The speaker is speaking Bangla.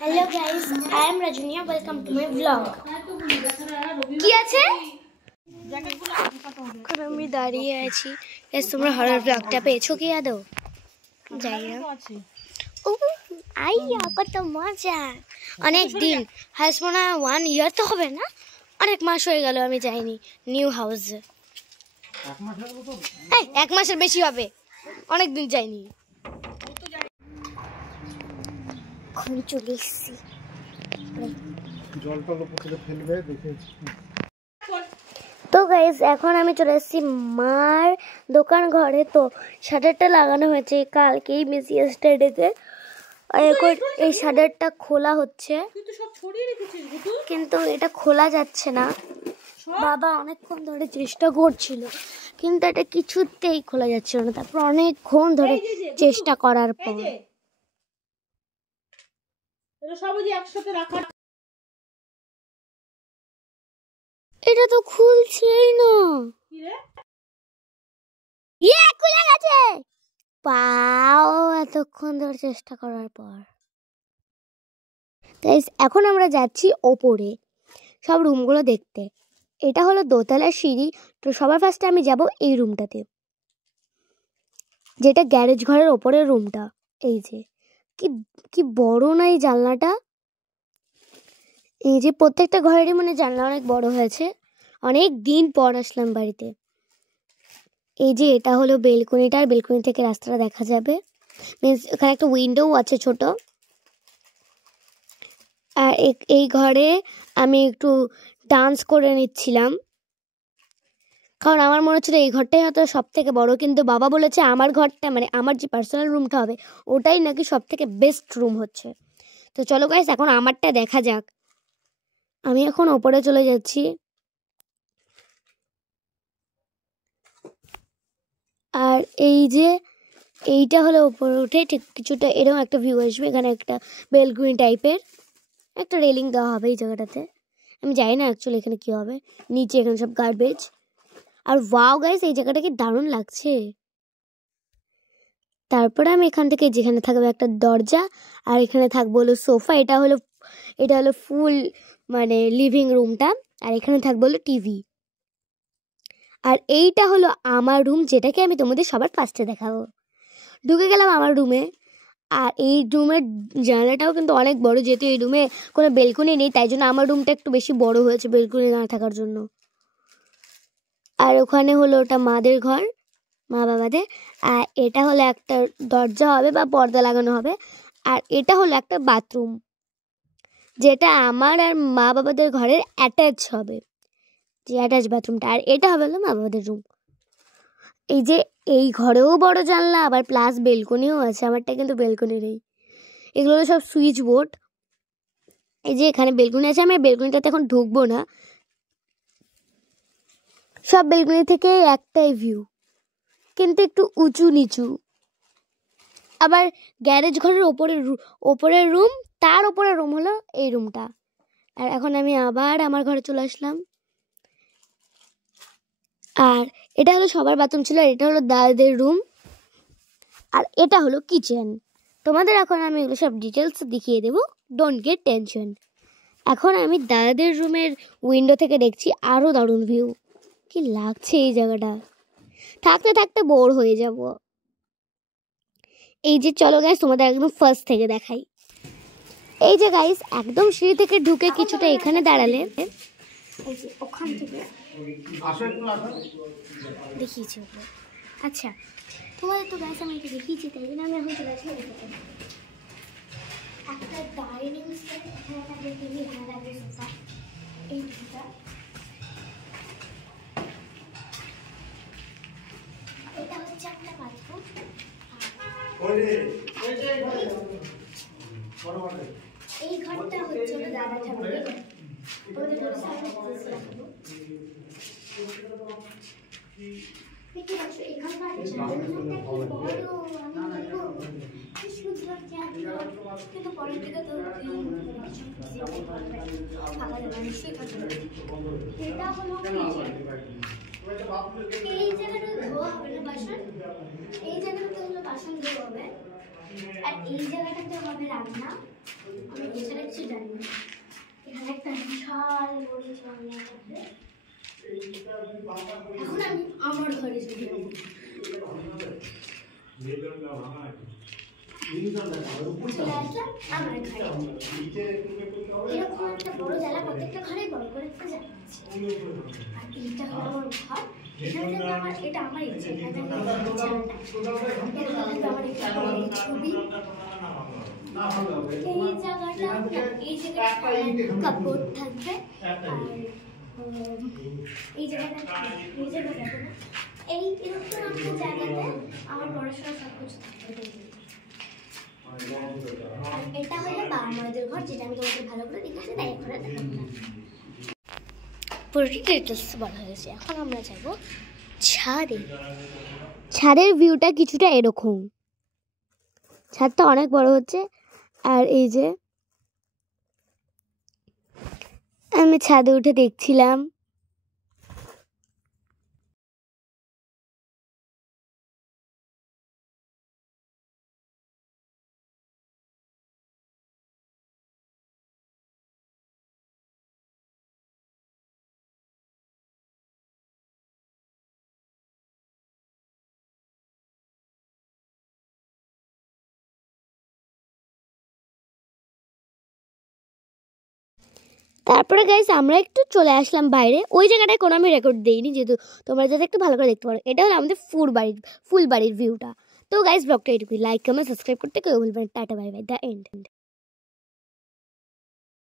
Hello guys, I am Rajunia. Welcome to my vlog. কি আছে? এখন আমি দাঁড়িয়ে আছি। গাইস তোমরা হরর ব্লগটা পেয়েছো কি আদৌ? যাই না। আইয়া কত মজা। অনেক দিন হাসমোনা 1 ইয়ার তো হবে না? অনেক মাস হয়ে গেল আমি যাইনি নিউ হাউসে। এক মাসের বেশি হবে। অনেক দিন যাইনি। চলে এসেছি। তো গাইস এখন আমি চলে এসেছি মার দোকান ঘরে। তো শাটারটা লাগানো হয়েছে কালকেই মেসি স্টেডিতে, আর এখন এই শাটারটা খোলা হচ্ছে, কিন্তু এটা খোলা যাচ্ছে না। বাবা অনেকক্ষণ ধরে চেষ্টা করছিল, কিন্তু এটা কিছুতেই খোলা যাচ্ছিল না। তারপর অনেকক্ষণ ধরে চেষ্টা করার পর এটা তো খুলছেই না। খুলে গেছে। পাও এতক্ষণ ধরে চেষ্টা করার পর। গাইস এখন আমরা যাচ্ছি ওপরে সব রুমগুলো দেখতে। এটা হলো দোতলার সিঁড়ি। তো সবার ফার্স্টে আমি যাব এই রুমটাতে, যেটা গ্যারেজ ঘরের ওপরের রুমটা। এই যে কি বড় না এই জানলাটা। এই যে প্রত্যেকটা ঘরেরই মানে জানলা অনেক বড় হয়েছে। অনেক দিন পর আসলাম বাড়িতে। এই যে এটা হলো বেলকনিটা, আর বেলকনি থেকে রাস্তাটা দেখা যাবে। মিন্স এখানে একটা উইন্ডোও আছে ছোট। আর এই ঘরে আমি একটু ডান্স করে নিচ্ছিলাম, কারণ আমার মনে হচ্ছিল এই ঘরটাই হয়তো সব থেকে বড়। কিন্তু বাবা বলেছে আমার ঘরটা মানে আমার যে পার্সোনাল রুমটা হবে ওটাই নাকি সব থেকে বেস্ট রুম হচ্ছে। তো চলো গাইস এখন আমারটা দেখা যাক। আমি এখন ওপরে চলে যাচ্ছি। আর এই যে এইটা হলো উপরে উঠে ঠিক কিছুটা এরকম একটা ভিউ আসবে। এখানে একটা বেলকনি টাইপের একটা রেলিং দেওয়া হবে এই জায়গাটাতে। আমি জানি না অ্যাকচুয়ালি এখানে কি হবে। নিচে এখানে সব গার্বেজ। আর ওয়াও গাইস এই জায়গাটা কি দারুণ লাগছে। তারপরে আমি এখান থেকে যেখানে থাকবে একটা দরজা, আর এখানে থাকবো হলো সোফা। এটা হলো ফুল মানে লিভিং রুমটা। আর এখানে থাকবো হলো টিভি। আর এইটা হলো আমার রুম, যেটাকে আমি তোমাদের সবার ফার্স্টে দেখাবো। ঢুকে গেলাম আমার রুমে। আর এই রুমের জানলাটাও কিন্তু অনেক বড়, যেহেতু এই রুমে কোনো বেলকনি নেই তাই জন্য আমার রুমটা একটু বেশি বড় হয়েছে বেলকনি না থাকার জন্য। আর ওখানে হলো ওটা মাদের ঘর, মা বাবাদের। আর এটা হলো একটা দরজা হবে বা পর্দা লাগানো হবে। আর এটা হলো একটা বাথরুম, যেটা আমার আর মা বাবাদের ঘরের অ্যাটাচ হবে, যে অ্যাটাচ বাথরুমটা। আর এটা হবে হলো মা বাবাদের রুম। এই যে এই ঘরেও বড় জানলা, আবার প্লাস বেলকনিও আছে। আমারটা কিন্তু বেলকনি নেই। এগুলো সব সুইচ বোর্ড। এই যে এখানে বেলকনি আছে, আমি বেলকনিটাতে এখন ঢুকবো না। সব বেলকনি থেকে একটাই ভিউ, কিন্তু একটু উঁচু নিচু। আবার গ্যারেজ ঘরের ওপরের রুম, তার ওপরের রুম হলো এই রুমটা। আর এখন আমি আবার আমার ঘরে চলে আসলাম। আর এটা হলো সবার বাথরুম ছিল, আর এটা হলো দাদাদের রুম, আর এটা হলো কিচেন। তোমাদের এখন আমি এগুলো সব ডিটেলস দেখিয়ে দেবো, ডোন্ট গেট টেনশন। এখন আমি দাদাদের রুমের উইন্ডো থেকে দেখছি আরও দারুণ ভিউ। কি লাগছে এই জায়গাটা, থাকতে থাকতে বোর হয়ে যাব। এই যে চলো গাইস তোমাদের একদম ফার্স্ট থেকে দেখাই। এই যে গাইস একদম সিঁড়ি থেকে ঢুকে কিছুটা এখানে দাঁড়ালে এই যে ওখান থেকে দেখিয়েছি। আচ্ছা তোমাদের তো গাইস আমি এটা দেখিয়েছি, তাই জন্য আমি এখন চলে আসবো একটা ডাইনিং সেট। এখানে থাকবে টিভি, এখানে থাকবে সোফা। এই দুটা এটা হচ্ছে একটা বাথরুম। এই ঘরটা হচ্ছে দাদা ঠাকুর। এখানকার কিন্তু পরের দিকে তো এটা হলো এই জায়গাটা ধোয়া হবে না বাসন, এই জায়গাটাতে হলো বাসন ধোয়া হবে, আর এই জায়গাটাতে হবে রান্না। আমি হয়েছে জানি না। এখানে একটা বিশাল বড় জানলা আছে। এখন আমি আমার ঘরে চলে যাবো। চলে আসলাম আমার ঘরে। এরকম একটা বড় জানলা প্রত্যেকটা ঘরে বড় করে একটা জানলা আছে। আর এইটা হলো আমার ঘর। এখানে থেকে আমার এটা আমার ইচ্ছে, এখানে আমার একটা ছবি। এই জায়গাটা কাপড় থাকবে। আর এই জায়গাটা এই এরকম একটা জায়গাতে আমার পড়াশোনা সব কিছু থাকবে। আর এটা হলো বাবা মায়েদের ঘর, যেটা আমি তোমাকে ভালো করে দেখেছি, তাই ঘরে দেখাবো না। পুরোটি ডিটেলস বলা হয়েছে। এখন আমরা যাব ছাদে। ছাদের ভিউটা কিছুটা এরকম। ছাদটা অনেক বড় হচ্ছে। আর এই যে আমি ছাদে উঠে দেখছিলাম। তারপরে গাইস আমরা একটু চলে আসলাম বাইরে। ওই জায়গাটায় কোনো আমি রেকর্ড দিইনি, যেহেতু তোমরা যাতে একটু ভালো করে দেখতে পারো। এটা হলো আমাদের ফুল বাড়ির ভিউটা। তো গাইস ব্লগটা এটুকুই। লাইক কমেন্ট সাবস্ক্রাইব করতে কেউ বলবেন। Tata bye bye, the end.